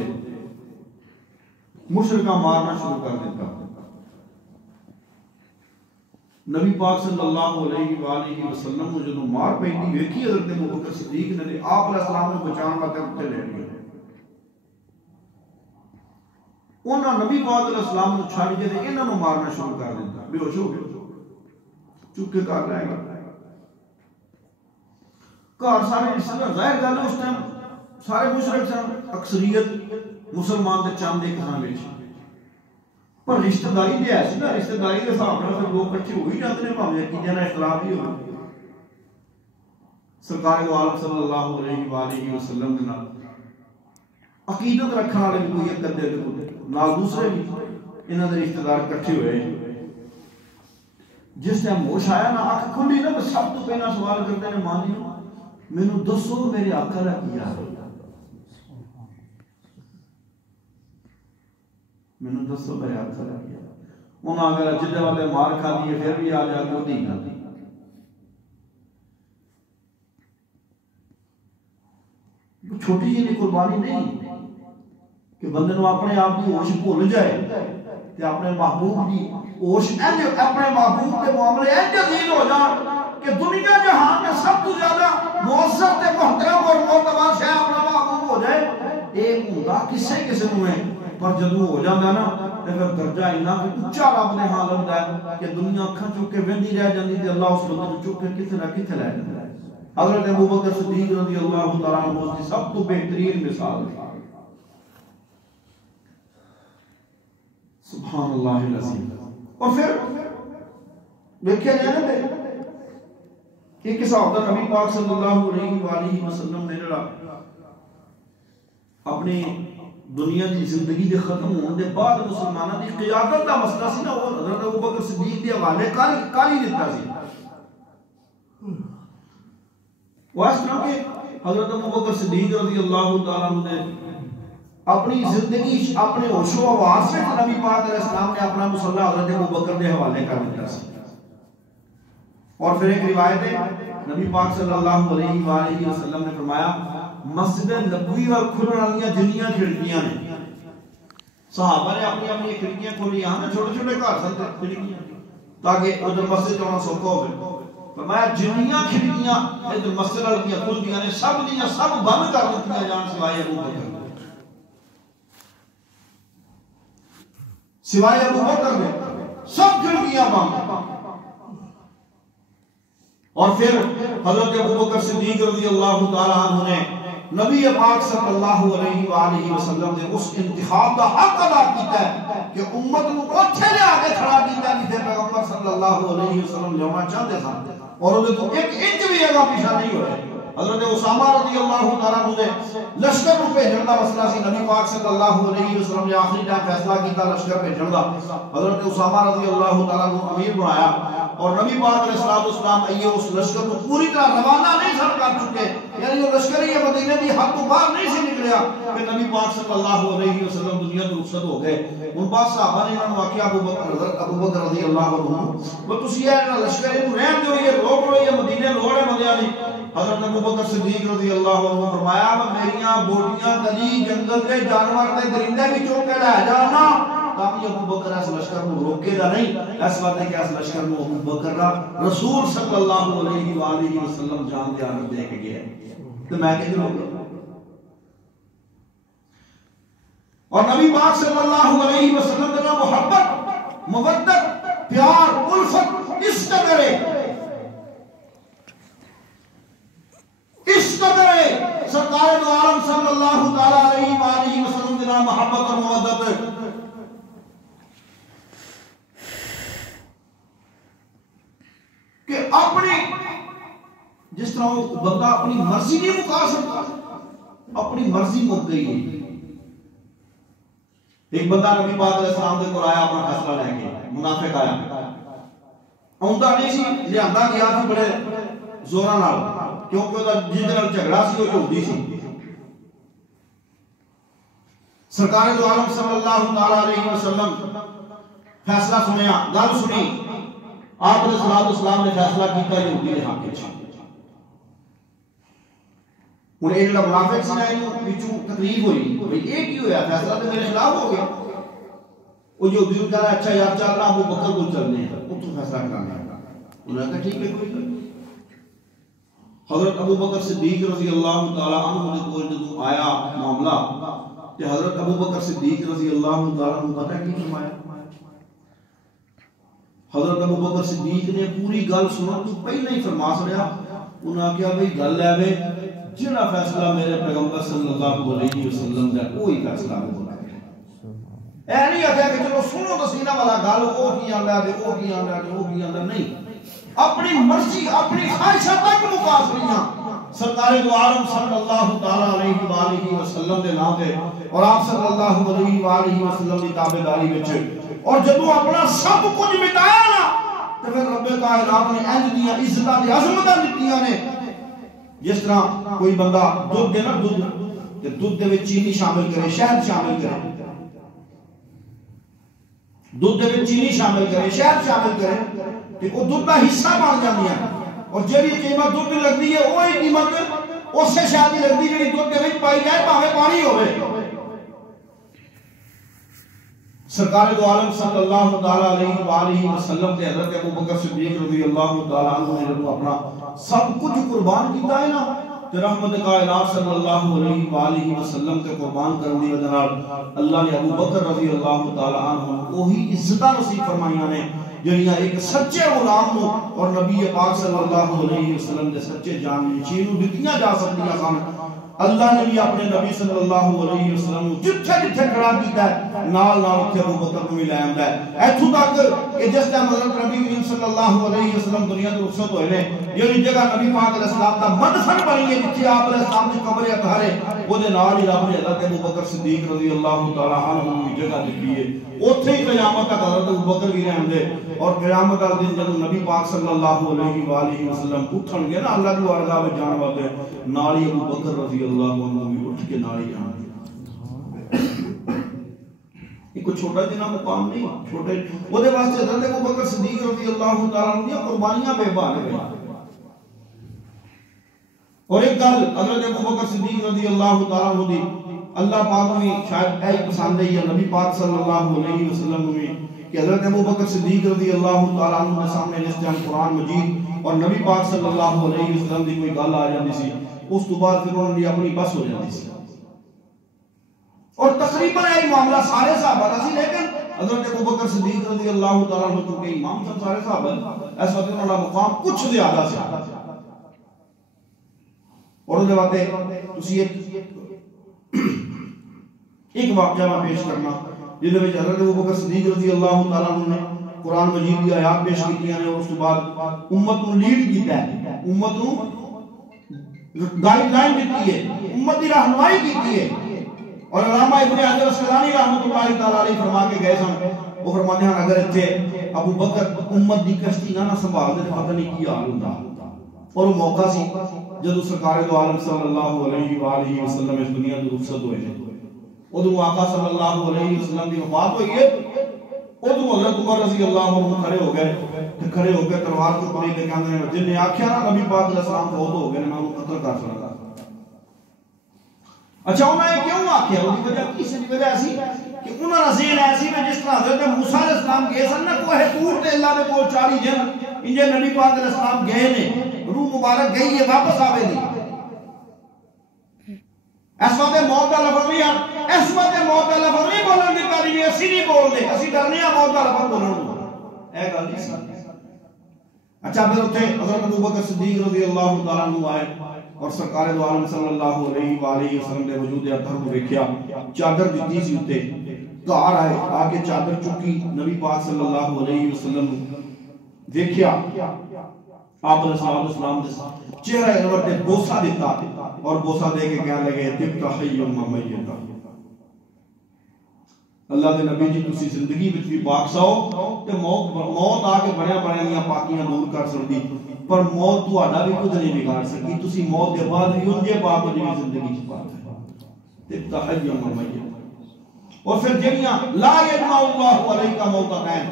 مشرکہ مارنا شروع کر دیتا. نبی پاک صلی اللہ علیہ وآلہ وسلم نے جدوں مار پیندی ویکھی حضرت ابوبکر صدیق نے آپ علیہ السلام نے بچان واسطے اٹھے لے لیا. انہاں نبی پاک علیہ السلام نے چھڑ کے انہاں نوں مارنا شروع کر دیتا. بے ہوش ہو گئے، چپ کے کر رہے گا گھر سارے رشتہ دار. ظاہر گل اس ٹائم سارے مشرک سن، اکثریت مسلمان تے چاند ایک تھاں وچ، پر رشتہ داری دے ایسی نا رشتہ داری دے حساب نال پھر لوگ اکٹھے ہو ہی جاندے نے بھاویں عقیدے نال اختلاف ہی ہو. سرکار دو عالم صلی اللہ علیہ وآلہ وسلم دے نال عقیدت رکھنے والے بھی کوئی ایک ادے نال دوسرے بھی انہاں دے رشتہ دار اکٹھے ہوئے. جس ٹائم ہوش آیا نا اکھ کھلی نا سب تو پہلا سوال کرتے نے ماں جی مینوں دسو میرے آقا دا کی حال ہے، مینوں دسو میرے آقا دا کی حال ہے. انہاں اگر جدے والے مار کھا دیے پھر بھی آ جا کے دی کھا دی. چھوٹی جی قربانی نہیں کہ بندے نو اپنے آپ کی ہوش بھول جائے تے اپنے محبوب کی ہوش اپنے محبوب کے معاملے انج عزیز ہو جان کہ دنیا جہان میں سب تو زیادہ معزز تے محترم اور معتبر شے اپنا محبوب ہو جائے. ایک ہوندا کسے نوں ہے پر جدوں ہو جاندا نا تے پھر درجہ اتنا کہ اونچا رب نے حال ہوندا ہے کہ دنیا اکھاں چک کے ویندی رہ جاندی تے اللہ اس بندے نوں چک کے کتے نہ کتے لے جاندا ہے. حضرت ابوبکر صدیق رضی اللہ تعالی عنہ کی سب تو بہترین مثال ہے. سبحان اللہ العظیم. اور پھر دیکھیں جائے نا کہ کس ہوتا نبی پاک صلی اللہ علیہ وآلہ وسلم نے جڑا اپنی دنیا دی زندگی دے ختم ہونے دے بعد مسلمانوں دی قیادت دا مسئلہ سی نا وہ حضرت ابوبکر صدیق دے حوالے کر ہی دیتا سی. واسطہ کہ حضرت ابوبکر صدیق رضی اللہ تعالیٰ عنہ نے اپنی زندگی اپنے ہوش و حواس سے نبی پاک علیہ السلام نے اپنا مصلی حضرت ابوبکر دے حوالے کر دیتا سی. اور پھر ایک روایت ہے نبی پاک صلی اللہ علیہ وآلہ وسلم نے فرمایا مسجد نبوی اور کھلن والیاں جنیاں کھڑکیاں نے صحابہ نے اپنی اپنی کھڑکیاں کھولی، یہاں نا چھوٹے چھوٹے گھر سن کھڑکیاں تاکہ ادھر مسجد جانا سوکھا ہو۔ فرمایا جنیاں کھڑکیاں ادھر مسجد والے کھلدیاں نے سب دیاں سب بند کر دتیاں جان سوائے ابو بکر، سوائے ابو بکر نے سب کھڑکیاں بند۔ اور پھر حضرت ابو بکر صدیق رضی اللہ تعالیٰ عنہ نے نبی پاک صلی اللہ علیہ وآلہ وسلم نے اس انتخاب کا حق ادا کیتا ہے کہ امت نو اوتھے لے آ کے کھڑا کیتا جتھے پیغمبر صلی اللہ علیہ وسلم جانا چاہتے سن، اور وہ تو ایک انچ بھی اگا پیچھے نہیں ہوئے۔ حضرت اسامہ رضی اللہ تعالیٰ عنہ نے لشکر کو بھیجن دا مسئلہ سی، نبی پاک صلی اللہ علیہ وسلم نے آخری ٹائم فیصلہ کیتا لشکر بھیجن دا، حضرت اسامہ رضی اللہ تعالیٰ عنہ امیر بنایا، اور نبی پاک علیہ السلام آئیے اس لشکر کو پوری طرح روانہ نہیں سر کر چکے، یعنی وہ لشکر یہ مدینے کی حد تو باہر نہیں سے نکلیا کہ نبی پاک صلی اللہ علیہ وسلم دنیا تو رخصت ہو گئے۔ ان بعد صحابہ نے انہوں نے واقعہ ابو بکر رضی اللہ عنہ وہ تسی یہ لشکر یہ رہن دو، یہ روک لو، یہ مدینے لوڑ ہے بندیاں نہیں۔ حضرت ابو بکر صدیق رضی اللہ عنہ فرمایا میریاں بوٹیاں گلی جنگل کے جانور تے درندے وچوں کے لے جانا، تاکہ ابو بکر اس لشکر کو روکے گا نہیں، اس بات ہے کہ اس لشکر کو ابو بکر کا رسول صلی اللہ علیہ وآلہ وسلم جان دے آنے دے کے گئے تو میں کہ جو اور نبی پاک صلی اللہ علیہ وسلم کا محبت مودت پیار الفت اس قدر سرکار دو عالم صلی اللہ تعالی علیہ وآلہ وسلم کا محبت اور مودت کہ اپنی جس طرح وہ بندہ اپنی مرضی نہیں مکا سکتا، اپنی مرضی مک گئی ہے۔ ایک بندہ نبی پاک علیہ السلام دے کو آیا اپنا فیصلہ لے کے، منافق آیا اوندا نہیں سی، لیا گیا سی بڑے زوراں نال، کیونکہ جس نال جھگڑا سی وہ یہودی سی۔ سرکار دو عالم صلی اللہ تعالی علیہ وسلم فیصلہ سنیا، گل سنی، آپ علیہ السلام نے فیصلہ کیتا یہودی نے حق وچ۔ ہن یہ جڑا منافق سی نا اینو وچوں تکلیف ہوئی بھئی یہ کی ہویا، فیصلہ تے میرے خلاف ہو گیا۔ وہ یہودی نوں کہا اچھا یار چلنا ابو بکر کو چلنے ہیں، اوتھوں فیصلہ کرانا ہے۔ انہوں نے کہا ٹھیک ہے کوئی نہیں۔ حضرت ابو بکر صدیق رضی اللہ تعالی عنہ نے کوئی جدوں آیا معاملہ کہ حضرت ابو بکر صدیق رضی اللہ تعالی عنہ پتہ کی فرمایا، حضرت ابو بکر صدیق نے پوری گل سنا تو پہلے ہی فرما چھڑیا، انہاں کہا بھئی گل ہے وے جڑا فیصلہ میرے پیغمبر صلی اللہ علیہ وسلم دا کوئی فیصلہ ہوگا۔ اے نہیں آتا کہ چلو سنو تو سینہ والا گل او کی آندا تے او کی آندا تے او کی آندا، نہیں، اپنی مرضی اپنی خواہشات تک مقاصدیاں سرکار دو عالم صلی اللہ تعالی علیہ وآلہ وسلم دے نام تے اور آپ صلی اللہ علیہ وآلہ وسلم دی تابعداری وچ، اور جدوں اپنا سب کچھ مٹایا نا تے پھر رب کائنات نے انج دیاں عزتاں تے عظمتاں دتیاں نے، جس طرح کوئی بندہ دودھ دے نا دودھ تے دودھ دے وچ چینی شامل کرے، شہد شامل کرے، دودھ دے وچ چینی شامل کرے، شہد شامل کرے تے او دودھ دا حصہ بن جاندی ہے، اور جیڑی قیمت دودھ دی لگدی ہے وہی قیمت اس سے شہد دی لگدی جیڑی دودھ دے وچ پائی جائے بھاویں پانی ہوے۔ سرکار دو عالم صلی اللہ تعالی علیہ وآلہ وسلم تے حضرت ابو بکر صدیق رضی اللہ تعالی عنہ نے جب اپنا سب کچھ قربان کیتا ہے نا تے رحمت کائنات صلی اللہ علیہ وآلہ وسلم تے قربان کرنے دی وجہ نال اللہ نے ابو بکر رضی اللہ تعالی عنہ وہی عزتاں نصیب فرمائیاں نے جڑیاں ایک سچے غلام نو اور نبی پاک صلی اللہ علیہ وسلم دے سچے جانشین نو دتیاں جا سکدیاں سن۔ اللہ نے بھی اپنے نبی صلی اللہ علیہ وسلم جتھے جتھے کھڑا کیتا ہے نال نال اتھے ابو بکر کو بھی لے آندا ہے، ایتھوں تک کہ جس ٹائم حضرت نبی کریم صلی اللہ علیہ وسلم دنیا تو رخصت ہوئے نے، جہی جگہ نبی پاک علیہ السلام دا مدفن بنی ہے جتھے آپ علیہ السلام دی قبر اطہر ہے، وہ دے نال ہی رب نے حضرت ابو بکر صدیق رضی اللہ تعالی عنہ کی جگہ دتی ہے، اوتھے ہی قیامت تک حضرت ابو بکر بھی رہن دے، اور قیامت والے دن جب نبی پاک صلی اللہ علیہ وآلہ وسلم اٹھن گے نا اللہ دی بارگاہ وچ جان واسطے، نال ہی ابو بکر رضی اللہ عنہ بھی اٹھ کے نال ہی جان گے۔ یہ کوئی چھوٹا جنا مقام نہیں، چھوٹے وہ دے واسطے حضرت ابو بکر صدیق رضی اللہ تعالی عنہ دی قربانیاں بے بہانے گئی۔ اور ایک گل حضرت ابو بکر صدیق رضی اللہ تعالی عنہ دی اللہ پاک میں شاید ایک پسند ہے یا نبی پاک صلی اللہ علیہ وسلم میں کہ حضرت ابوبکر صدیق رضی اللہ تعالیٰ عنہ کے سامنے جس ٹائم قرآن مجید اور نبی پاک صلی اللہ علیہ وسلم کی کوئی گل آ جاتی سی اس تو بعد پھر انہوں نے اپنی بس ہو جاتی سی اور تقریباً یہ معاملہ سارے صحابہ کا سی لیکن حضرت ابوبکر صدیق رضی اللہ تعالیٰ عنہ چونکہ امام سن سارے صحابہ اس وقت انہوں نے مقام کچھ زیادہ سے اور اس باتیں تسی ایک واقعہ میں پیش کرنا جس میں حضرت ابوبکر صدیق رضی اللہ تعالیٰ عنہ نے قرآن مجید کی آیات پیش کی ہیں اور اس کے بعد امت کو لیڈ کیتا ہے امت کو گائیڈ لائن دیتی ہے امت کی رہنمائی کی ہے اور علامہ ابن حجر اسقلانی رحمۃ اللہ تعالیٰ علیہ فرما کے گئے سن وہ فرماتے ہیں اگر اتنے ابو بکر امت دی کشتی نہ سنبھال دے پتہ نہیں کی حال ہوتا اور وہ موقع سی جب سرکار دو عالم صلی اللہ علیہ وآلہ وسلم اس دنیا سے رخصت ہوئے ہیں ادھر آقا صلی اللہ علیہ وسلم کی وفات ہوئی ہے ادھر حضرت عمر رضی اللہ عنہ کھڑے ہو گئے تلوار کو پڑی لے کے آندے ہیں جن نے آکھیا نا نبی پاک علیہ السلام فوت ہو گئے میں انہوں قتل کر سکتا اچھا انہوں نے کیوں آکھیا اس کی وجہ کس کی وجہ ایسی کہ انہوں نے ذہن ایسی میں جس طرح حضرت موسیٰ علیہ السلام گئے سن نا کوہ طور تے اللہ نے کول 40 دن انجے نبی پاک علیہ السلام گئے نے روح مبارک گئی ہے واپس آوے دی اس وقت موت کا لفظ نہیں اس وقت موت کا لفظ نہیں بولن دی پاری اسی نہیں بول دے اسی ڈرنے ہیں موت کا لفظ بولن اے گل نہیں سی اچھا پھر اتنے حضرت ابوبکر صدیق رضی اللہ تعالیٰ عنہ آئے اور سرکار دو عالم صلی اللہ علیہ وآلہ وسلم نے وجود اطہر کو دیکھا چادر دیتی سی اتنے گھر آئے آگے چادر چکی نبی پاک صلی اللہ علیہ وسلم دیکھا آپ علیہ السلام دے چہرہ انور تے بوسہ دیتا اور بوسہ دے کے کہنے لگے تبتا حی و میتا اللہ دے نبی جی تسی زندگی وچ بھی پاک ساؤ تے موت آ کے بڑیاں بڑیاں پاکیاں دور کر سکدی پر موت تہاڈا بھی کچھ نہیں بگاڑ سکتی تسی موت دے بعد بھی انجے پاک ہو جی زندگی چ پاک تبتا حی و میتا اور پھر جڑیاں لا یجمع اللہ علیک موتتین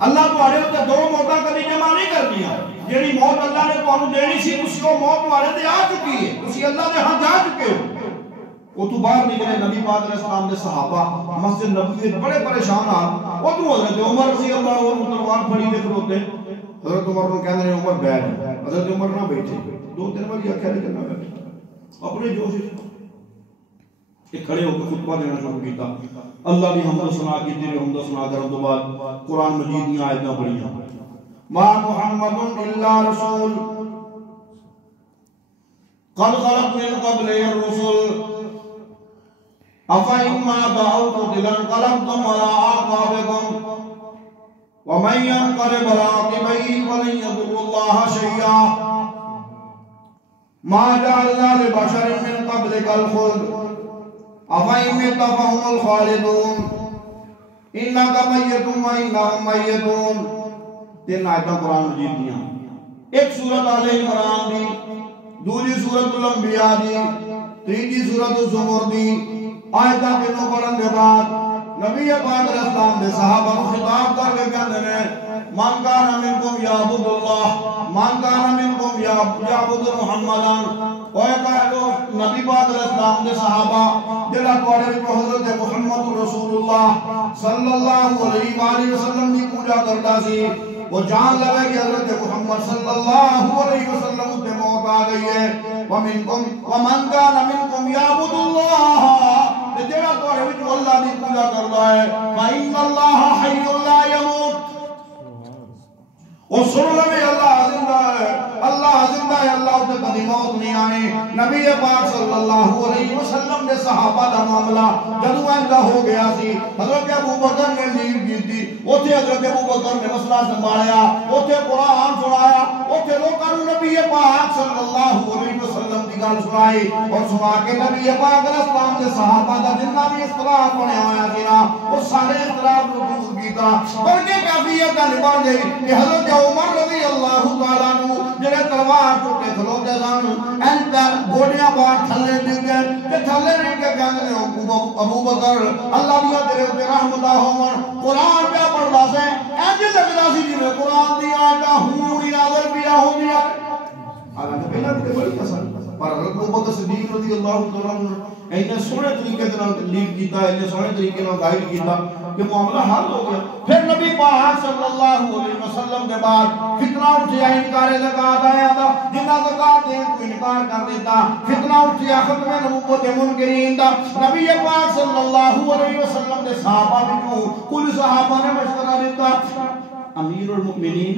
اللہ تمہارے تے دو موتاں کبھی جمع نہیں کرنیاں جیڑی موت اللہ نے تانوں دینی سی تسی وہ موت تمہارے تے آ چکی ہے تسی اللہ دے ہاں جا چکے ہو وہ تو باہر نکلے نبی پاک علیہ السلام دے صحابہ مسجد نبوی میں بڑے پریشان آ وہ تو حضرت عمر رضی اللہ عنہ تلوار پھڑی دے کھڑوتے حضرت عمر کو کہندے عمر بیٹھ حضرت عمر نہ بیٹھے دو تین بار یہ کہہ کرنا بیٹھے اپنے جوش کہ کھڑے ہو کے خطبہ دینا شروع کیتا اللہ دی حمد و ثنا کی تیرے حمد و ثنا کرن تو بعد قرآن مجید کی آیتاں پڑھیاں ما محمد الا رسول قد خلق من قبل الرسل افإن مات أو قتل انقلبتم على أعقابكم ومن ينقلب على عقبيه فلن يضر الله شيئا ما جعلنا لبشر من قبلك الخلد افإن مت فهم الخالدون انك میت وانهم میتون تین آیتاں قرآن مجید دیاں ایک سورت آل عمران دی دوسری سورت الانبیاء دی تیسری سورت الزمر دی آیتاں کنوں پڑھن دے بعد نبی پاک علیہ السلام دے صحابہ کو خطاب کر کے کہندے نے من کان منکم یعبد اللہ من کان منکم یعبد محمدا اوے کہو نبی پاک علیہ السلام دے صحابہ جڑا تواڈے وچ حضرت محمد رسول اللہ صلی اللہ علیہ وآلہ وسلم دی پوجا کردا سی وہ جان لگے کہ حضرت محمد صلی اللہ علیہ وسلم تے موت آ گئی ہے ومن کان منکم یعبد اللہ جڑا تواڈے وچ اللہ دی پوجا کردا ہے فإن اللہ حی لا یموت اور سن لے اللہ زندہ ہے اللہ تے کبھی موت نہیں آنی نبی پاک صلی اللہ علیہ وسلم دے صحابہ دا معاملہ جدوں ایسا ہو گیا سی حضرت ابوبکر نے لیڈ کیتی اوتھے حضرت ابوبکر نے مسئلہ سنبھالیا اوتھے قرآن سنایا اوتھے لوکاں نوں نبی پاک صلی اللہ علیہ وسلم دی گل سنائی اور سنا کے نبی پاک علیہ السلام دے صحابہ دا جنہ بھی اختلاف بنیا ہویا سی نا وہ سارے اختلاف نوں دور کیتا بلکہ کافی یہ گل بن گئی کہ حضرت عمر رضی اللہ تعالیٰ عنہ جڑے تلوار چوٹے کھلوتے سن انتر گوڑیاں باہر تھلے ڈگ گئے کہ تھلے ڈگ کے کہندے نے ابو بکر اللہ دیا تیرے تے رحمتاں ہون قرآن پہ پڑھدا سے انج لگدا سی جویں قرآن دی آیتاں ہون نازل پیا ہوندیاں حالانکہ پہلا بھی بڑی کسر پر حضرت ابوبکر صدیق رضی اللہ تعالیٰ عنہ اینے سونے طریقے سے لیڈ کیتا ہے، اینے سونے طریقے سے گائیڈ کیتا کہ معاملہ حل ہو گیا. پھر نبی پاک صلی اللہ علیہ وسلم کے بعد فتنہ اٹھیا انکار زکات آیا تھا، جنہ زکات دین کو انکار کر دیتا. فتنہ اٹھیا ختم نبوت منکرین دا. نبی پاک صلی اللہ علیہ وسلم کے صحابہ میں کل صحابہ نے مشورہ دیتا امیر المؤمنین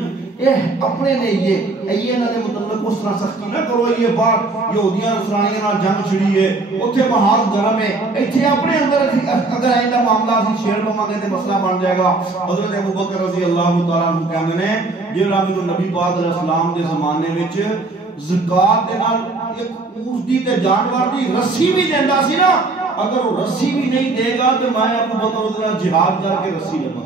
اپنے نے یہ نہ دے متعلق اس طرح سختی نہ کرو، یہ بات یہودیاں نصرانیاں نال جنگ چھڑی ہے، اوتھے ماحول گرم ہے، ایتھے اپنے اندر اگر ایسا معاملہ سی شیر پواں گے تے مسئلہ بن جائے گا. حضرت ابوبکر رضی اللہ تعالیٰ عنہ کہندے نے جیڑا مینوں نبی پاک علیہ السلام دے زمانے وچ زکات دے نال ایک اونٹ دی تے جانور دی رسی بھی دیندا سی نا، اگر وہ رسی بھی نہیں دے گا تے میں ابوبکر دے نال جہاد کر کے رسی لواں.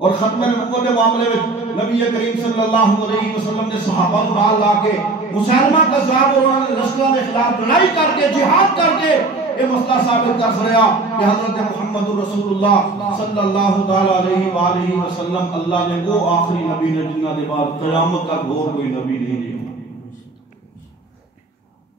اور ختم نبوت کے معاملے میں نبی کریم صلی اللہ علیہ وسلم نے صحابہ کو نال لا کے مسلمہ کذاب اور انہوں نے رسولوں کے خلاف لڑائی کر کے جہاد کر کے یہ مسئلہ ثابت کر سریا کہ حضرت محمد رسول اللہ صلی اللہ تعالیٰ علیہ وآلہ وسلم اللہ نے وہ آخری نبی نے جنہ دے بعد قیامت تک اور کوئی نبی نہیں دیا.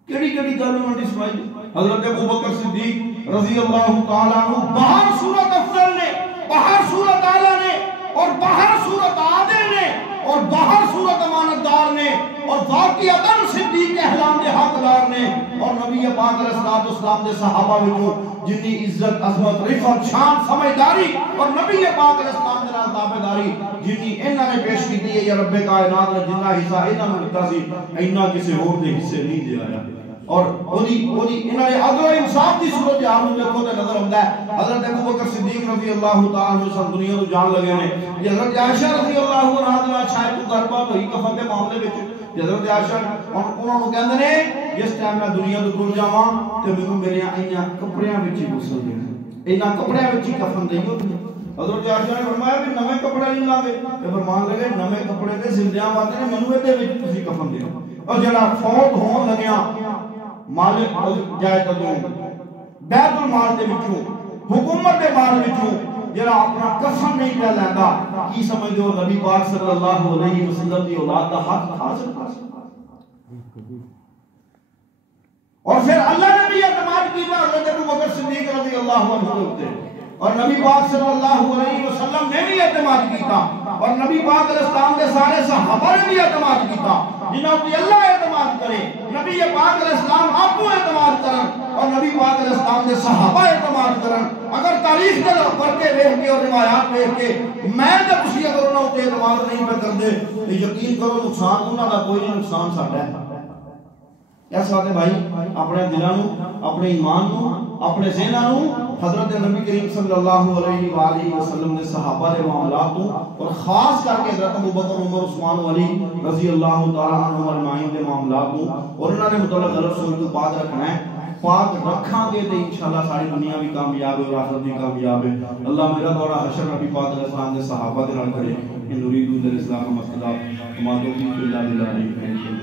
کیڑی کیڑی گل انہوں نے سنائی. حضرت ابوبکر صدیق رضی اللہ تعالیٰ عنہ باہر صورت افضل نے، باہر صورت اعلیٰ نے، اور باہر صورت عادل نے، اور باہر صورت امانتدار نے، اور واقعتاً صدیق احلام کے حقدار نے، اور نبی پاک علیہ السلام کے صحابہ میں جنی عزت عظمت رفعت شان سمجھداری اور نبی پاک علیہ السلام کے تابعداری جنی انہوں نے پیش کی ہے یا رب کائنات نے جنہ حصہ انہوں نے ملتا سی انہوں کسی اور دے حصے نہیں دیا آیا. اور انہوں نے عدل و انصاف کی صورت حال میں دیکھو تے نظر آتا ہے. حضرت ابوبکر صدیق رضی اللہ تعالیٰ عنہ سب دنیا کو جان لگے نے. حضرت عائشہ رضی اللہ عنہ شاید کو گربا ہوئی کفن کے معاملے وچ حضرت عائشہ انہوں نے کہندے نے جس ٹائم میں دنیا تو ٹر جاواں تے مینوں میرے اینا کپڑیاں وچ ہی غسل دینا، اینا کپڑیاں وچ ہی کفن دیو. حضرت عائشہ نے فرمایا کہ نویں کپڑے نہیں لاوے تے فرمان لگے نویں کپڑے تے زندیاں واتے نے مینوں اے وچ تسی کفن دیو. اور جڑا فوت ہون لگیا مالک جائیداد بیت المال دے وچوں حکومت دے مال وچوں جڑا اپنا کفن نہیں پہ لیندا کی سمجھو نبی پاک صلی اللہ علیہ وسلم دی اولاد دا حق حاصل کر سکتا. اور پھر اللہ نے بھی اعتماد کیا حضرت ابوبکر صدیق رضی اللہ عنہ تے اور نبی پاک صلی اللہ علیہ وسلم نے بھی اعتماد کیتا اور نبی پاک علیہ السلام کے سارے صحابہ نے بھی اعتماد کیتا. جنہوں کی اللہ اعتماد کرے نبی پاک علیہ السلام آپ کو اعتماد کرن اور نبی پاک علیہ السلام کے صحابہ اعتماد کرن. اگر تاریخ کے پڑھ کے دیکھ کے اور روایات دیکھ کے میں جب کسی اگر انہوں نے اعتماد نہیں پہ کر دے تو یقین کرو نقصان انہوں کا کوئی نہیں، نقصان ساڈا ہے. اس واسطے بھائی اپنے دلوں اپنے ایمان اپنے ذہنوں حضرت نبی کریم صلی اللہ علیہ وآلہ وسلم نے صحابہ کے معاملات اور خاص کر کے حضرت ابوبکر عمر عثمان علی رضی اللہ تعالیٰ عنہ اجمعین کے معاملات اور انہوں نے متعلق غلط سوچ کو پاک رکھنا ہے. پاک رکھاں گے تو انشاءاللہ ساری دنیا بھی کامیاب ہے اور آخرت بھی کامیاب ہے. اللہ میرا دورہ حشر نبی پاک علیہ السلام کے صحابہ کے نال کرے. ان نريد الاسلام والصلاح وما توفيقي الا بالله.